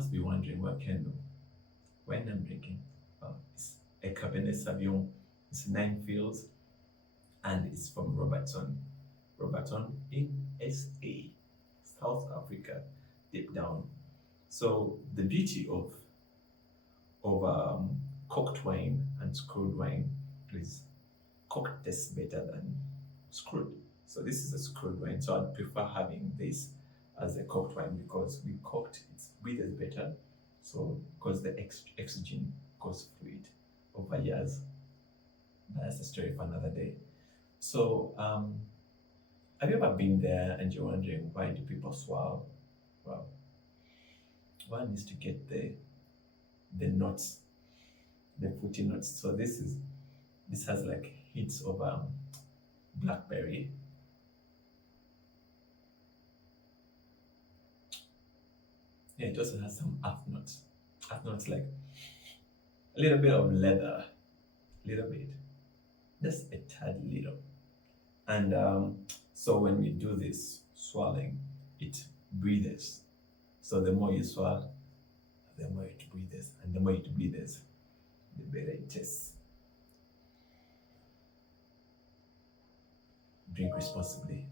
must be wondering what kind of wine I'm drinking. It's a Cabernet Sauvignon. It's 9 fields and it's from Robertson. Robertson in SA, South Africa, deep down. So the beauty of cooked wine and screwed wine is cooked tastes better than screwed. So this is a screwed wine. So I'd prefer having this as a cooked wine because we cooked it's breathes better. So because the oxygen goes fluid over years. That's a story for another day. So have you ever been there and you're wondering why do people swallow? Well, one is to get the nuts, the fruity nuts. So this has like hints of blackberry. Yeah, it also has some earth nuts. Earth nuts like a little bit of leather, little bit, just a tad little. And so when we do this swallowing, it breathes. So the more you swallow, the more it breathes, and the more it breathes, the better it tastes. Drink responsibly.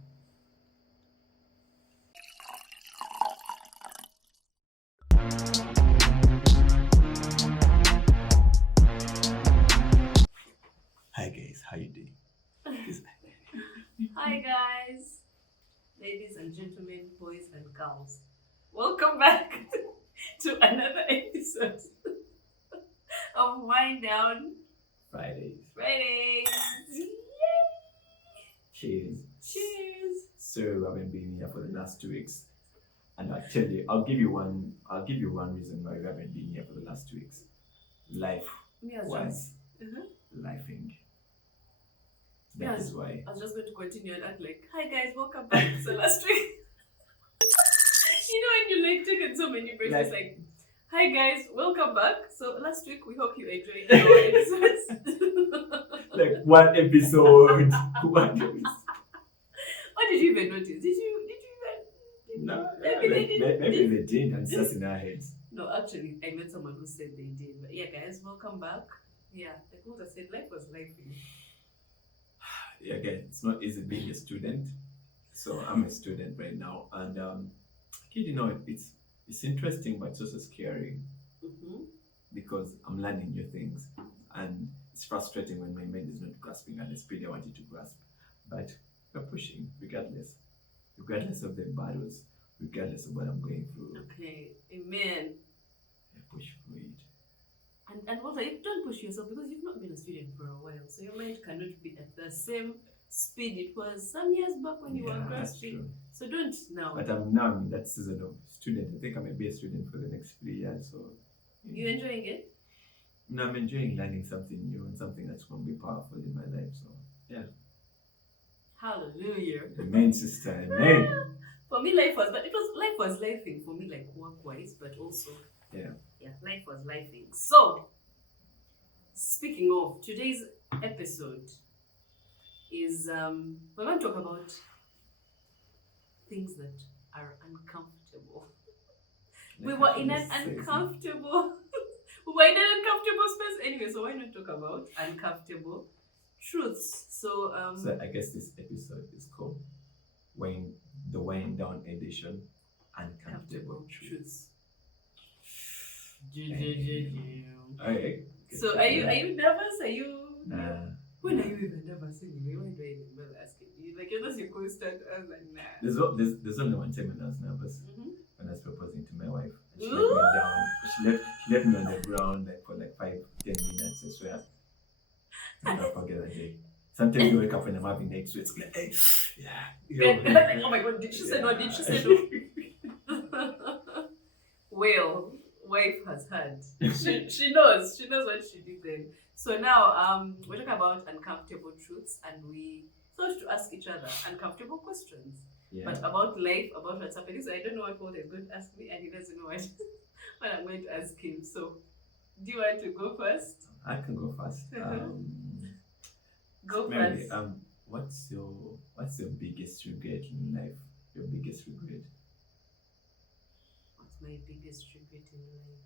Hi guys, how you doing? This- Hi guys, ladies and gentlemen, boys and girls. Welcome back to another episode of Wind Down Fridays. Fridays. Yay! Cheers. Cheers. So we haven't been here for the last 2 weeks. And I'll tell you, I'll give you one reason why we haven't been here for the last 2 weeks. Life Me as was uh lifing. Yeah, That is why. I was just going to continue and act like, hi guys, welcome back. So last week, you know, when you like taken so many breaks, it's like, hi guys, welcome back. So last week, we hope you enjoyed our episodes. Like one episode. One episode. What did you even notice? Did you even? No, Maybe they didn't. maybe they did and it's just in our heads. No, actually, I met someone who said they did. But yeah, guys, welcome back. Yeah, like what I said, life was life. Yeah, again, it's not easy being a student. So I'm a student right now, and you know, it's interesting, but it's also scary Mm-hmm. because I'm learning new things, and it's frustrating when my mind is not grasping at the speed I want it to grasp. But we're pushing regardless of the battles, regardless of what I'm going through. Okay, amen. I push through it. And also, you don't push yourself because you've not been a student for a while, so your mind cannot be at the same speed it was some years back when you were Yeah, that's grasping. true. So don't now. But I'm now in that season of student. I think I may be a student for the next 3 years. So You enjoying it? no, I'm enjoying learning something new and something that's going to be powerful in my life. So yeah, Hallelujah. amen, sister, amen. For me, life was lifing for me, like work wise, but also Yeah. life was lifing. So, speaking of today's episode, is we're going to talk about things that are uncomfortable. We were in an uncomfortable space anyway, so why not talk about uncomfortable truths? So So I guess this episode is called the Wind Down Edition, Uncomfortable Truths. Okay. So are you nervous? Are you Nah. when are you even nervous anyway? Why do I even bother asking you? Like you're just your constant. I was like, nah. There's only one time when I was nervous Mm-hmm. when I was proposing to my wife. And she let me down. She left me on the ground like for like 5-10 minutes, I swear. I'll never forget that day. Sometimes you wake up when I'm having night sweats, like, hey, Like, oh my god, did she say no? Did she say no? Well, wife has heard. She knows what she did then. So now we're talking about uncomfortable truths, and we thought to ask each other uncomfortable questions. Yeah. But about life, about what's happening. So I don't know what Paul is going to ask me, and he doesn't know what I'm going to ask him. So do you want to go first? I can go first. Go Mary, first. what's your biggest regret in life? Your biggest regret? my biggest regret in life?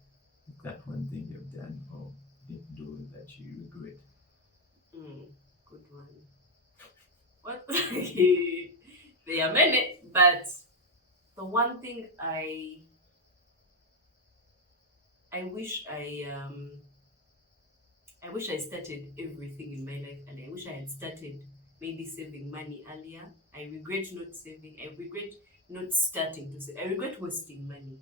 That one thing you've done or didn't do that you regret. Good one. What? There are many, but the one thing I wish I wish I started everything in my life, and I wish I had started maybe saving money earlier. I regret not saving. I regret not starting to save. I regret wasting money.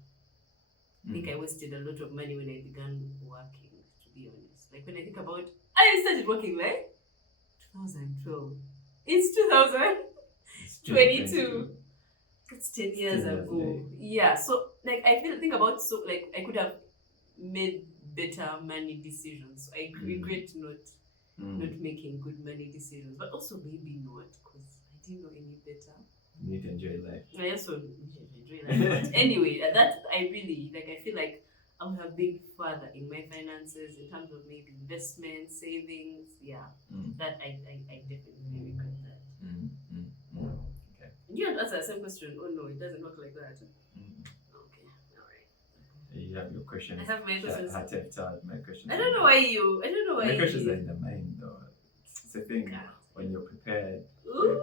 I think I wasted a lot of money when I began working, to be honest. Like when I think about, I started working like 2012. It's 2022. It's 10 years 10 years ago. later. Yeah. So like think about, so like I could have made better money decisions. I regret not making good money decisions, but also maybe not, because I didn't know any better. You need to enjoy life. I also enjoy life. But anyway, that I really like. I feel like I would have been further in my finances in terms of maybe investments, savings. Yeah, that I definitely regret that. Okay. You don't answer the same question. Oh no, it doesn't work like that. Okay, all right. You have your questions. I have my questions. I tapped out my questions. I don't know why you. My questions are in the mind though. It's a thing when you're prepared. Ooh.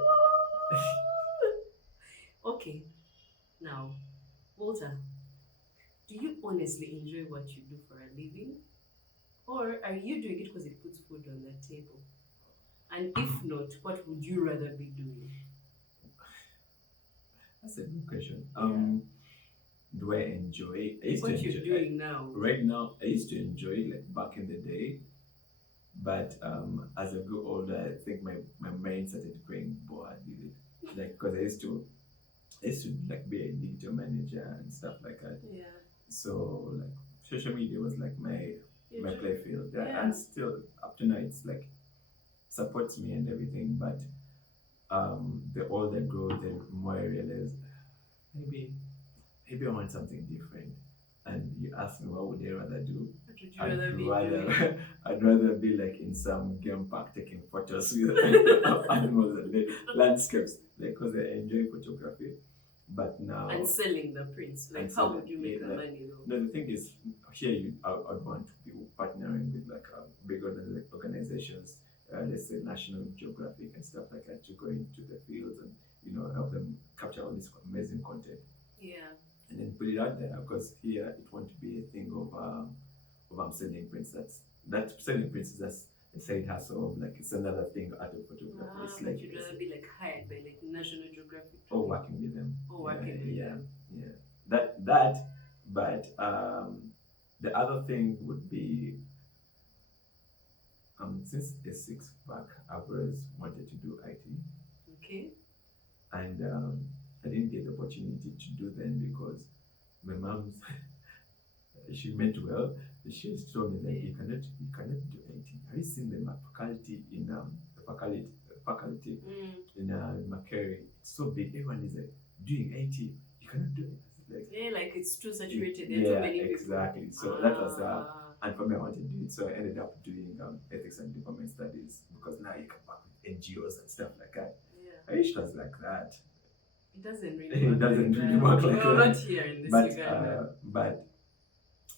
Okay. Now, Walter, do you honestly enjoy what you do for a living? Or are you doing it because it puts food on the table? And if not, what would you rather be doing? That's a good question. Do I enjoy? What you're doing now? Right now, I used to enjoy it like back in the day, but as I grew older, I think my mind started growing bored with it. Like because I used to like be a digital manager and stuff like that. Yeah. So like social media was like my play field. Yeah. And still up to now it's like supports me and everything, but the older I grow, the more I realize maybe I want something different. And you ask me what would I rather do? What would you rather be doing? I'd rather be like in some game park taking photos with animals and landscapes, because I enjoy photography. But now and selling the prints, like how would you make the money though? No, the thing is, here I'd want to be partnering with like big organizations, let's say National Geographic and stuff like that, to go into the fields and help them capture all this amazing content. Yeah. And then put it out there, because here it won't be a thing of selling prints. That selling prints is just a side hustle of like it's another thing out of photography. It's like you'd rather be like hired by like National Geographic. Or working with them. Working with them. Yeah. That but the other thing would be since A6 back I've always wanted to do IT. Okay. And I didn't get the opportunity to do them because my mom, she meant well. She just told me that you cannot do IT. Have you seen the faculty in faculty in Macquarie? It's so big. Everyone is like doing IT. You cannot do it. Like it's too saturated. There's too many people. Exactly. So that was and for me I wanted to do it. So I ended up doing ethics and development studies, because now you can work with NGOs and stuff like that. Yeah. I wish it was like that. It doesn't really work like that. Not here in this Uganda. But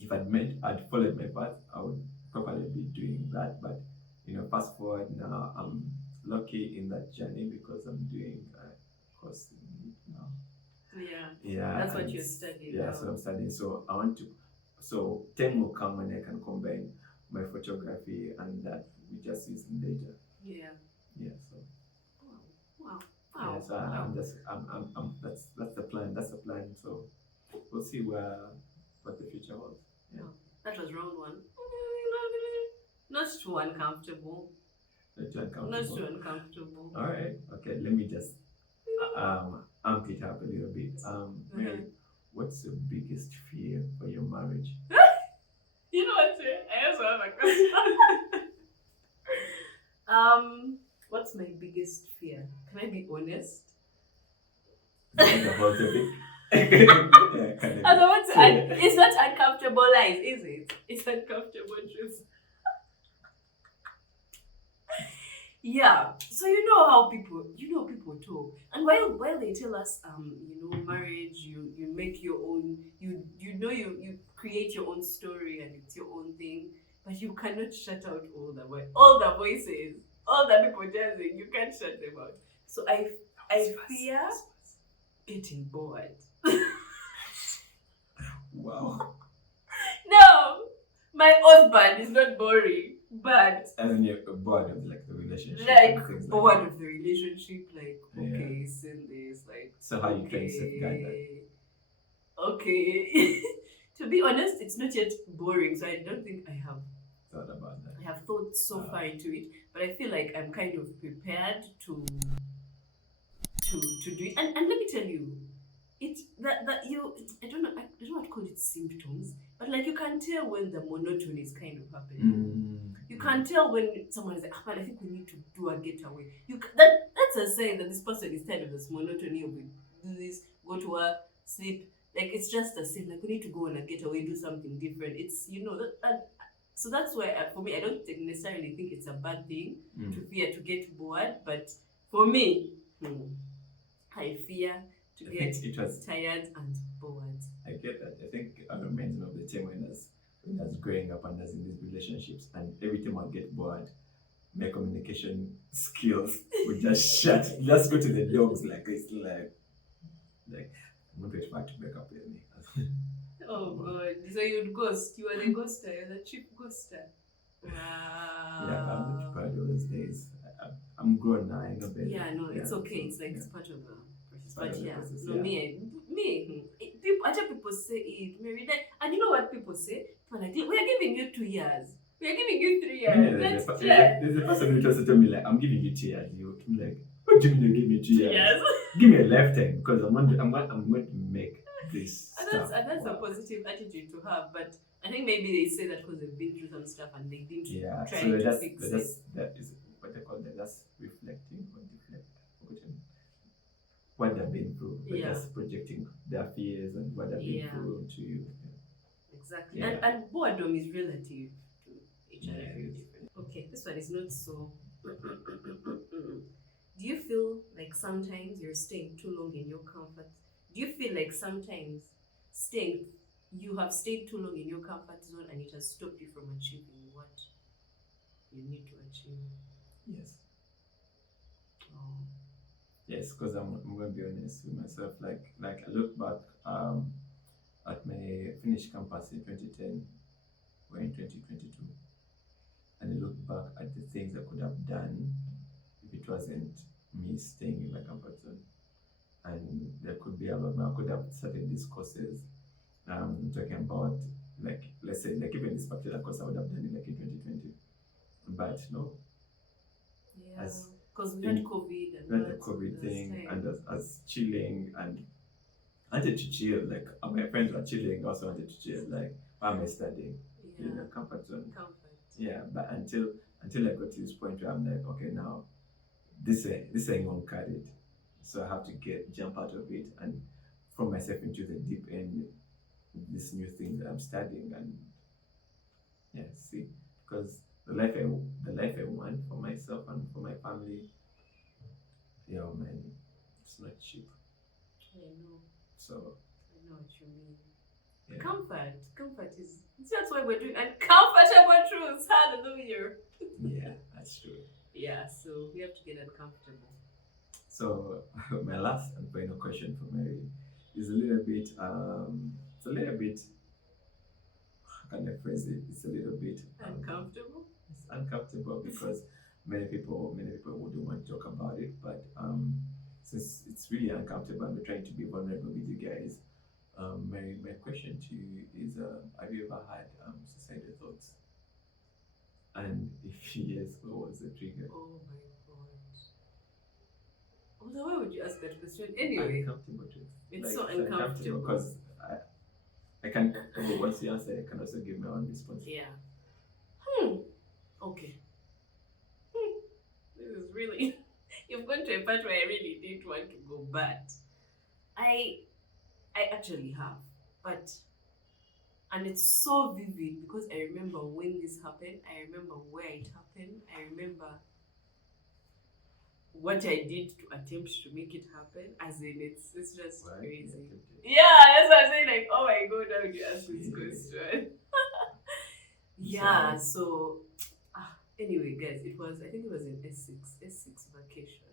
if I'd followed my path, I would probably be doing that. But fast forward now, I'm lucky in that journey because I'm doing a course now. Yeah. That's what you're studying. Yeah, so I'm studying. So I want to. So time will come when I can combine my photography and that we just use in data. Yeah. Yeah. So. Wow. Yeah, so I'm that's the plan. That's the plan. So we'll see what the future holds. Yeah. That was round one. Not too uncomfortable. Not too uncomfortable. All right. Okay. Let me just amp it up a little bit. Mary, what's your biggest fear for your marriage? You know what? I also have a question. What's my biggest fear? Can I be honest? The whole topic. It's not uncomfortable lies, is it? It's uncomfortable truth. Yeah. So you know people talk, and while they tell us, marriage, you make your own. You create your own story and it's your own thing, but you cannot shut out all the voices, all the people judging. You can't shut them out. So I fear getting bored. Wow. No, my husband is not boring, but As in you're bored of like the relationship. like and things bored that. of the relationship. Like okay, send this. Like So how you try to safeguard that? Okay. To be honest, it's not yet boring, so I don't think I have Thought about that. I have thought so far into it, but I feel like I'm kind of prepared to do it. And let me tell you, it that you I don't know what to call it symptoms, but like you can tell when the monotony is kind of happening. You can tell when someone is like, "Ah, man, I think we need to do a getaway." That's a sign that this person is tired of this monotony of it. Do this, go to work, sleep. Like it's just a sign. Like we need to go on a getaway, do something different. It's that. So that's why for me, I don't necessarily think it's a bad thing to fear to get bored. But for me, I fear to get tired and bored. I get that. I think I reminds me of the time when I was growing up and I was in these relationships, and every time I get bored, my communication skills would just shut. Just go to the dogs like it's like I'm not waiting for her to break up with me. Oh god! So you'd ghost. You are the ghoster. You're the cheap ghoster. Wow. Yeah, but I'm not prepared all those days. I'm grown now. I know better. Yeah, no, it's okay. It's like it's part of the process. But yeah, no, me. People, I tell people say it, Mary. And you know what people say? People are like, we are giving you 2 years. We are giving you 3 years. There's a person who just tell me like, I'm giving you 2 years. I'm like, what do you mean you give me 2 years? Give me a lifetime because I'm going to make this. And that's a positive attitude to have, but I think maybe they say that because they've been through some stuff and they didn't try to fix it. That is what they call that. That's reflecting or deflecting. What they've been through, but just projecting their fears and what they've been through to you. Exactly. And boredom is relative to each and every different. Okay, this one is not so. Do you feel like sometimes you're staying too long in your comfort? Do you feel like sometimes you have stayed too long in your comfort zone and it has stopped you from achieving what you need to achieve? Yes. Oh. Yes, because I'm going to be honest with myself. Like I look back at my finished campus in 2010, we're in 2022, and I look back at the things I could have done if it wasn't me staying in my comfort zone. And there could be a lot more. I could have started these courses. Talking about like let's say like even this particular course I would have done it like in 2020, but no. Yeah. Because we had COVID and the COVID thing, and as chilling and I wanted to chill. Like my friends were chilling, also wanted to chill. Like why am I studying? In a comfort zone. Yeah, but until I got to this point where I'm like, okay, now this ain't gonna cut it. So I have to jump out of it and throw myself into the deep end of this new thing that I'm studying and see, because the life I want for myself and for my family, man, it's not cheap. I know. So I know what you mean. Yeah. Comfort is that's why we're doing uncomfortable truths. Hallelujah. Yeah, that's true. Yeah, so we have to get uncomfortable. So my last and final question for Mary is a little bit how can I phrase it? It's a little bit uncomfortable. It's uncomfortable because many people wouldn't want to talk about it, but since it's really uncomfortable and we're trying to be vulnerable with you guys, my question to you is, have you ever had suicidal thoughts? And if yes, what was the trigger? Oh my god. Although why would you ask that question anyway? Uncomfortable truth. It's so uncomfortable because I can once you answer, I can also give my own response. Yeah. Okay. This is really you've gone to a part where I really didn't want to go, but I actually have, and it's so vivid because I remember when this happened. I remember where it happened. I remember what I did to attempt to make it happen. As in, it's just crazy. Yeah, what I'm saying. Like, oh my god, how would you ask this question? Yeah. So, anyway, guys, it was. I think it was in S6 vacation,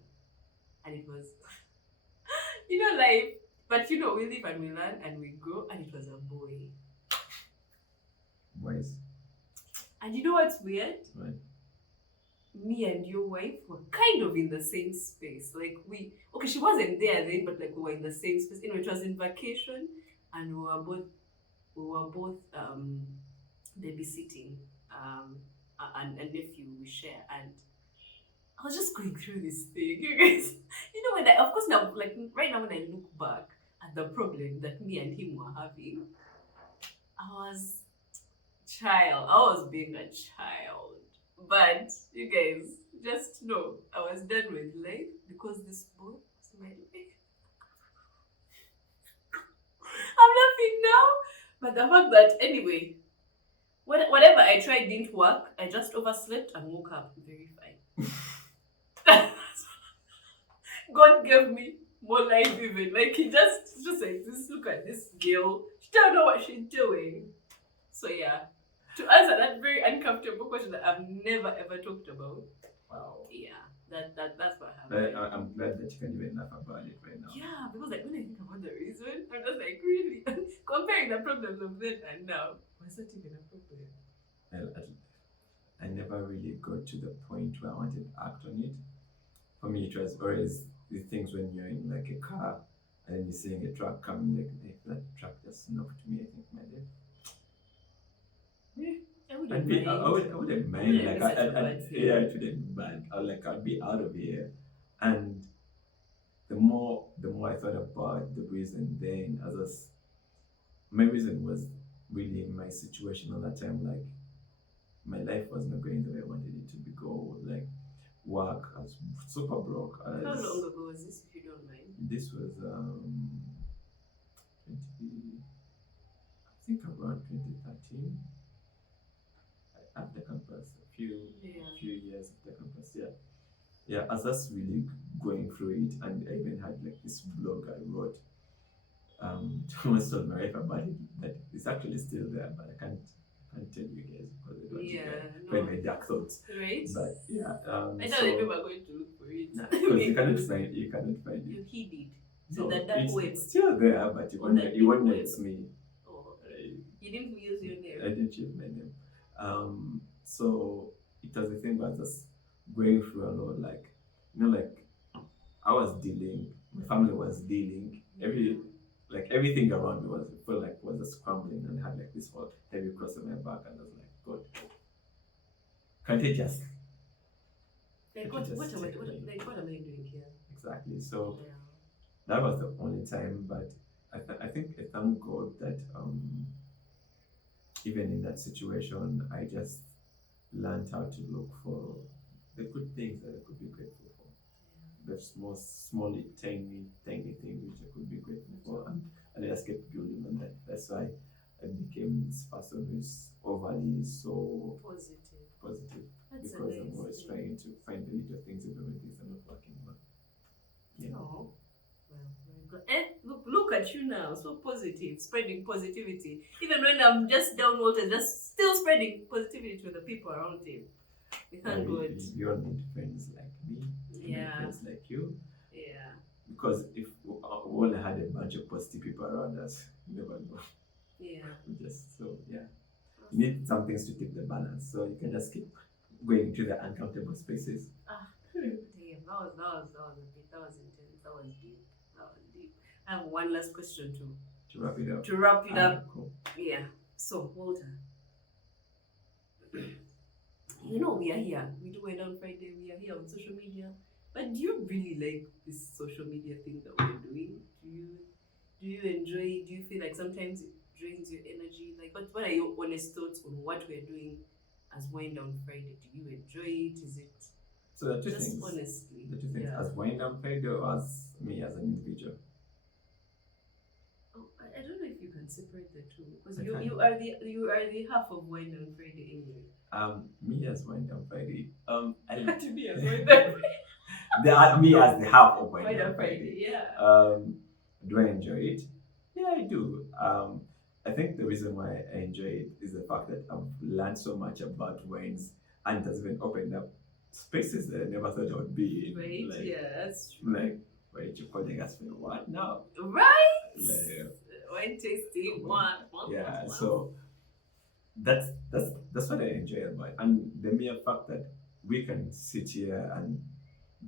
and it was, life. But we live and we learn and we grow, and it was a boy. Boys. And you know what's weird? Right. Me and your wife were kind of in the same space. Like she wasn't there then, but like we were in the same space. It was in vacation, and we were both babysitting a nephew we share, and I was just going through this thing, you guys. When of course now, like right now, when I look back at the problem that me and him were having, I was being a child. But you guys, just know I was done with life because this boy was my life. I'm laughing now, but the fact that anyway, whatever I tried didn't work. I just overslept and woke up very fine. God gave me more life even. Like he just like this. Look at this girl. She don't know what she's doing. So yeah. To answer that very uncomfortable question that I've never ever talked about. Wow. Yeah, that's what happened. I'm glad that you can even laugh about it right now. Yeah, because like when I think about the reason, I'm just like really comparing the problems of then and now. Was that even a problem? I never really got to the point where I wanted to act on it. For me, it was always the things when you're in like a car and then you're seeing a truck coming, like if that truck just knocked me, I think my dad. I wouldn't mind. I wouldn't mind. Like, yeah, it wouldn't be bad. I'd be out of here. And the more I thought about the reason, then my reason was really my situation at that time. Like, my life was not going the way I wanted it to be go. Like, work, I was super broke. How long ago was this, if you don't mind? This was 20, I think around 2013. After campus, a few years after campus, yeah. As that's really going through it, and I even had like this blog I wrote. To almost told my wife about it that it's actually still there, but I can't tell you guys because I don't want you guys find my dark thoughts. Right. But yeah, I know that people are going to look for it. Because you cannot find it. You hid it. So No, that it's still there, but you won't know it's me. Oh, okay. You didn't use your name. I didn't use my name. So it was the thing was just going through a lot, like like I was dealing, my family was dealing, everything around me was just crumbling, and had like this whole heavy cross on my back, and I was like, God, can't it just what am I doing here? Exactly. So that was the only time, but I think I thank God that even in that situation, I just learned how to look for the good things that I could be grateful for. The small, tiny thing which I could be grateful for, and I just kept building on that. That's why I became this person who's overly so positive. That's because I'm always trying to find the little things even when things are not working well. Yeah. Oh. Well, look at you now, so positive, spreading positivity. Even when I'm just downwater, just still spreading positivity to the people around you. We thank God. You all need friends like me, friends like you. Yeah. Because if we only had a bunch of positive people around us, you never know. Yeah. You need some things to keep the balance, so you can just keep going to the uncomfortable spaces. Damn, that was intense. That was deep. I have one last question to wrap it up. Cool. Yeah. So, Walter, we are here. We do it on Friday. We are here on social media. But do you really like this social media thing that we're doing? Do you enjoy? Do you feel like sometimes it drains your energy? Like, what are your honest thoughts on what we're doing as Wind Down Friday? Do you enjoy it? Is it? So the two just things. Honestly. The two things, as Wind Down Friday or as me as an individual. I don't know if you can separate the two, because you are the half of Wind Down Friday anyway. Me as Wind Down Friday. To me as Wind Down Friday. Me as the half of Wind Down Friday. Yeah. Do I enjoy it? Yeah, Yeah, I do. I think the reason why I enjoy it is the fact that I've learned so much about wines, and it has even opened up spaces that I never thought I would be in. Right? Like, Yes. like, wait, you're calling us for what now? Right? Like, Wine tasting. come on. What? Yeah, so that's what I enjoy about it. And the mere fact that we can sit here and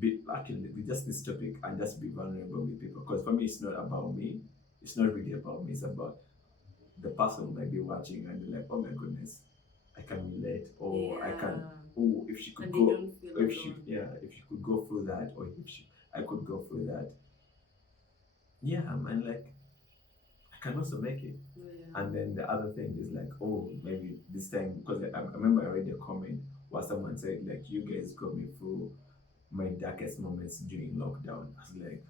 be actually with just this topic and just be vulnerable with people. Because for me, it's not about me. It's not really about me. It's about the person who might be watching and be like, oh my goodness, I can relate, or I can, Yeah. oh, if she could And they go, don't feel if she, alone. yeah, if she could go through that, or if she, I could go through that. Yeah, and like I can also make it. Yeah. And then the other thing is like, oh, maybe this time, because I remember I read a comment where someone said like, you guys got me through my darkest moments during lockdown. I was like,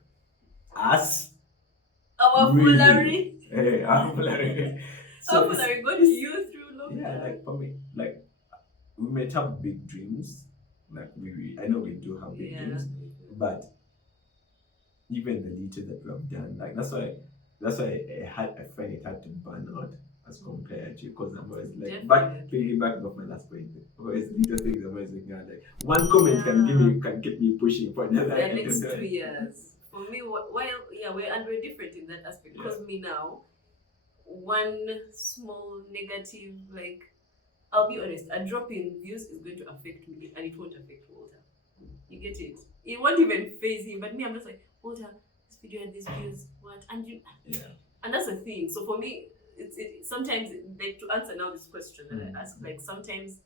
us? Our Really? foolery. Hey, I'm like, so Our foolery got you through yeah, lockdown. like for me, like we might have big dreams. Like I know we do have big Yeah. dreams, but even the little that we have done, like that's why I find it hard to burn out as compared to, because I'm always like back off my last point. Always little things I'm always looking at, like one comment can get me pushing for another. The next 2 years. For me, while yeah, we're different in that aspect. Because me now, one small negative, like, I'll be honest, a drop in views is going to affect me, and it won't affect Walter. You get it? It won't even phase him. But me, I'm just like, Walter, this video had these views. What? And you, and that's the thing. So for me, sometimes, like, to answer now this question that I ask, like, sometimes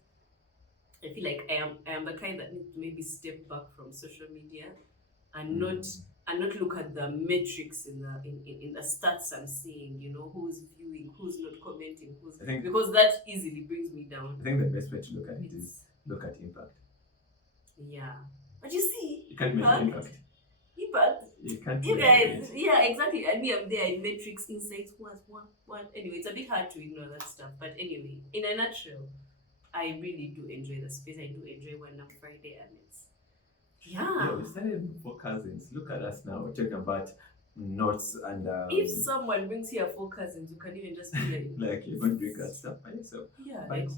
I feel like I am the kind that needs to maybe step back from social media and not look at the metrics in the stats I'm seeing, who's viewing, who's not commenting, because that easily brings me down. I think the best way to look at it is look at impact. Yeah. But you see, you can't measure impact. You can't. You guys, yeah, exactly. And me, I'm there in metrics, insights, what. Anyway, it's a bit hard to ignore that stuff. But anyway, in a nutshell, I really do enjoy the space. I do enjoy when I'm Friday, and it's yeah, we started with 4 cousins. Look at us now. We're talking about notes and if someone brings here 4 cousins, you can even just be like like you're going to drink that stuff by yourself. Yeah, but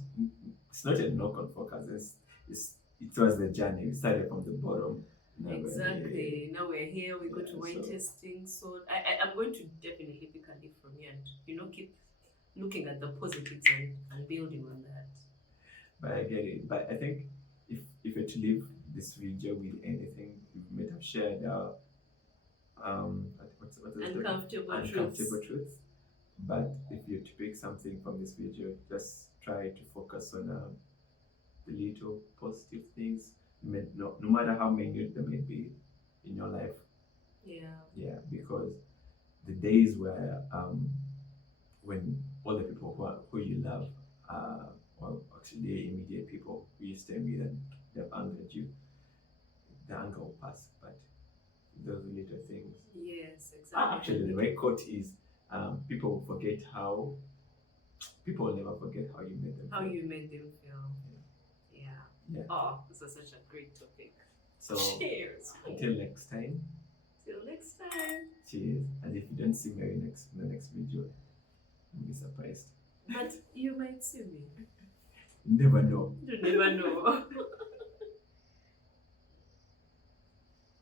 it's not a knock on 4 cousins. It was the journey. We started from the bottom. Exactly. Now we're here. We go to wine tasting. So I'm going to definitely pick a leaf from here and keep looking at the positives and building on that. But I get it. But I think if you're to leave this video with anything, you might have shared what's uncomfortable truths. But if you're to pick something from this video, just try to focus on the little positive things, no matter how many there may be in your life. Yeah, because the days where when all the people who you love, well, actually the immediate people who you stay with and they've angered you, the anger will pass. But those little things. Yes, exactly. Actually, the right quote is, people will forget how. People will never forget how you made them feel. How you made them feel. Yeah. Oh, this is such a great topic. So, cheers. Until next time. Till next time. Cheers. And if you don't see me in the next video, you'll be surprised. But you might see me. Never know. You never know.